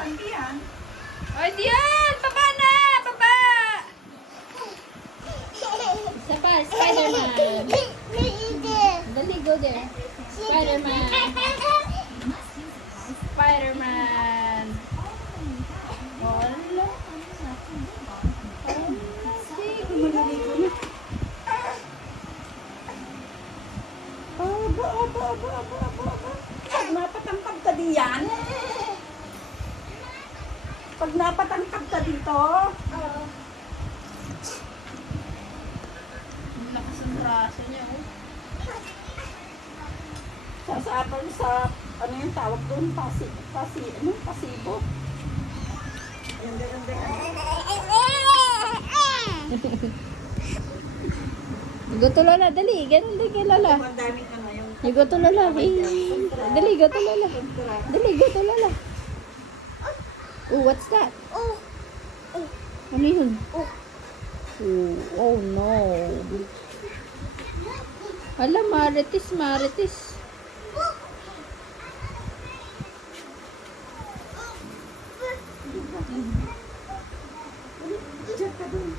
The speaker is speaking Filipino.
Diyan. O, diyan! Baba na! Baba! Isa pa, Spider-Man. Dali, go there. Spider-Man. Spider-Man. Wala. Sige, maliligo na. Aba. Pag napatangkad ka diyan. Pag napatangkad ka dito. Ang lakas ng braso niya, oh. Sasapal sa, ano yung tawag doon? Pasibo. Go to Lola, dali. Ganun din kay Lola. Ang daming ano yung You go to Lola. Dali, go to Lola. Dali, go to Lola. Oh, what's that? Ano yun? Oh no. Hala, maritis. Diyan ka doon.